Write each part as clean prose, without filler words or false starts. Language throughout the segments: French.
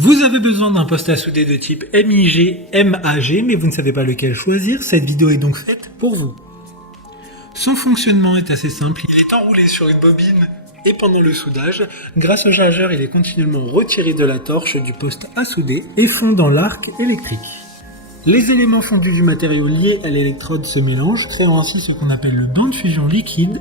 Vous avez besoin d'un poste à souder de type MIG, MAG, mais vous ne savez pas lequel choisir. Cette vidéo est donc faite pour vous. Son fonctionnement est assez simple. Il est enroulé sur une bobine et pendant le soudage, grâce au chargeur, il est continuellement retiré de la torche du poste à souder et fond dans l'arc électrique. Les éléments fondus du matériau lié à l'électrode se mélangent, créant ainsi ce qu'on appelle le banc de fusion liquide.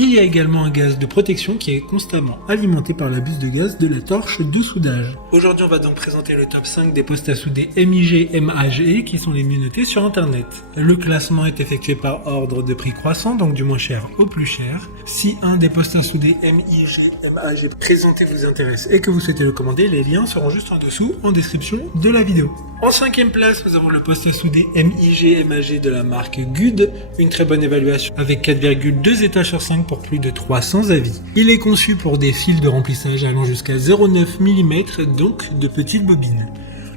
Il y a également un gaz de protection qui est constamment alimenté par la buse de gaz de la torche de soudage. Aujourd'hui, on va donc présenter le top 5 des postes à souder MIG, MAG qui sont les mieux notés sur internet. Le classement est effectué par ordre de prix croissant, donc du moins cher au plus cher. Si un des postes à souder MIG, MAG présenté vous intéresse et que vous souhaitez le commander, les liens seront juste en dessous en description de la vidéo. En 5e place, nous avons le poste à souder MIG, MAG de la marque GUD, une très bonne évaluation avec 4,2 étoiles sur 5 pour plus de 300 avis. Il est conçu pour des fils de remplissage allant jusqu'à 0,9 mm, donc de petites bobines.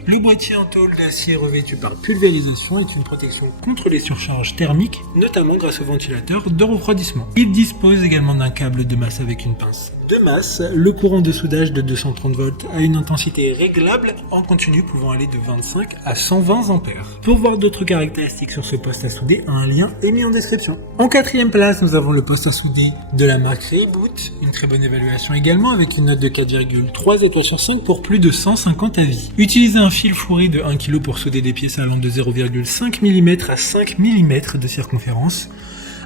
Le boîtier en tôle d'acier revêtu par pulvérisation est une protection contre les surcharges thermiques, notamment grâce au ventilateur de refroidissement. Il dispose également d'un câble de masse avec une pince de masse. Le courant de soudage de 230 volts a une intensité réglable en continu pouvant aller de 25 à 120 ampères. Pour voir d'autres caractéristiques sur ce poste à souder, un lien est mis en description. En 4e place, nous avons le poste à souder de la marque Reboot, une très bonne évaluation également avec une note de 4,3 étoiles sur 5 pour plus de 150 avis. Utilisez un fil fourré de 1 kg pour souder des pièces allant de 0,5 mm à 5 mm de circonférence.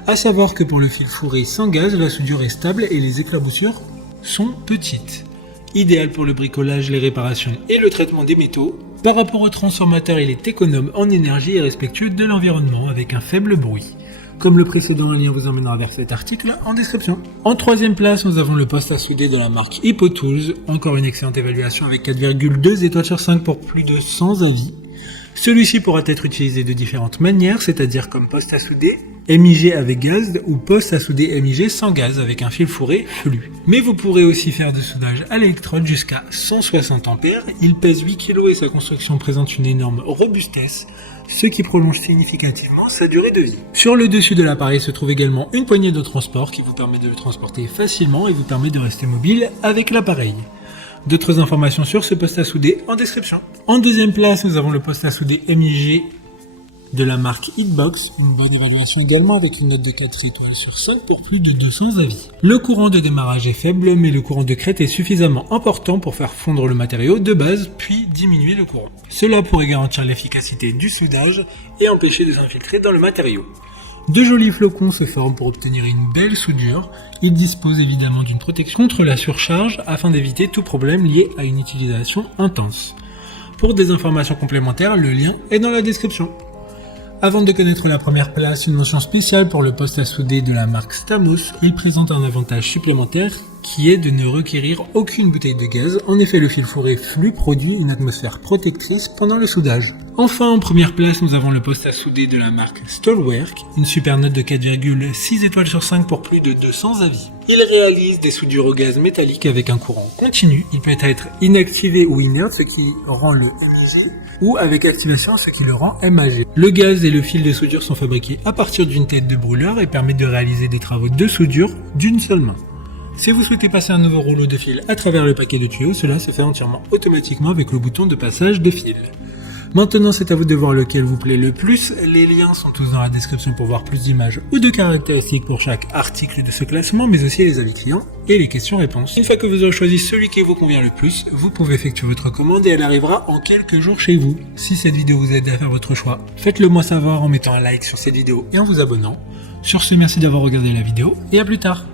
À savoir que pour le fil fourré sans gaz, la soudure est stable et les éclaboussures sont petites. Idéal pour le bricolage, les réparations et le traitement des métaux. Par rapport au transformateur, il est économe en énergie et respectueux de l'environnement avec un faible bruit. Comme le précédent, un lien vous emmènera vers cet article en description. En 3e place, nous avons le poste à souder de la marque HippoTools. Encore une excellente évaluation avec 4,2 étoiles sur 5 pour plus de 100 avis. Celui-ci pourra être utilisé de différentes manières, c'est-à-dire comme poste à souder MIG avec gaz ou poste à souder MIG sans gaz avec un fil fourré flux. Mais vous pourrez aussi faire du soudage à l'électrode jusqu'à 160 ampères. Il pèse 8 kg et sa construction présente une énorme robustesse, ce qui prolonge significativement sa durée de vie. Sur le dessus de l'appareil se trouve également une poignée de transport qui vous permet de le transporter facilement et vous permet de rester mobile avec l'appareil. D'autres informations sur ce poste à souder en description. En 2e place, nous avons le poste à souder MIG de la marque Hitbox, une bonne évaluation également avec une note de 4 étoiles sur 5 pour plus de 200 avis. Le courant de démarrage est faible, mais le courant de crête est suffisamment important pour faire fondre le matériau de base, puis diminuer le courant. Cela pourrait garantir l'efficacité du soudage et empêcher de s'infiltrer dans le matériau. De jolis flocons se forment pour obtenir une belle soudure. Il dispose évidemment d'une protection contre la surcharge afin d'éviter tout problème lié à une utilisation intense. Pour des informations complémentaires, le lien est dans la description. Avant de connaître la première place, une mention spéciale pour le poste à souder de la marque Stamos. Il présente un avantage supplémentaire qui est de ne requérir aucune bouteille de gaz. En effet, le fil fourré flux produit une atmosphère protectrice pendant le soudage. Enfin, en première place, nous avons le poste à souder de la marque Stolwerk, une super note de 4,6 étoiles sur 5 pour plus de 200 avis. Il réalise des soudures au gaz métallique avec un courant continu. Il peut être inactivé ou inerte, ce qui rend le MIG, ou avec activation, ce qui le rend MAG. Le gaz et le fil de soudure sont fabriqués à partir d'une tête de brûleur et permettent de réaliser des travaux de soudure d'une seule main. Si vous souhaitez passer un nouveau rouleau de fil à travers le paquet de tuyaux, cela se fait entièrement automatiquement avec le bouton de passage de fil. Maintenant, c'est à vous de voir lequel vous plaît le plus. Les liens sont tous dans la description pour voir plus d'images ou de caractéristiques pour chaque article de ce classement, mais aussi les avis clients et les questions-réponses. Une fois que vous aurez choisi celui qui vous convient le plus, vous pouvez effectuer votre commande et elle arrivera en quelques jours chez vous. Si cette vidéo vous aide à faire votre choix, faites-le moi savoir en mettant un like sur cette vidéo et en vous abonnant. Sur ce, merci d'avoir regardé la vidéo et à plus tard.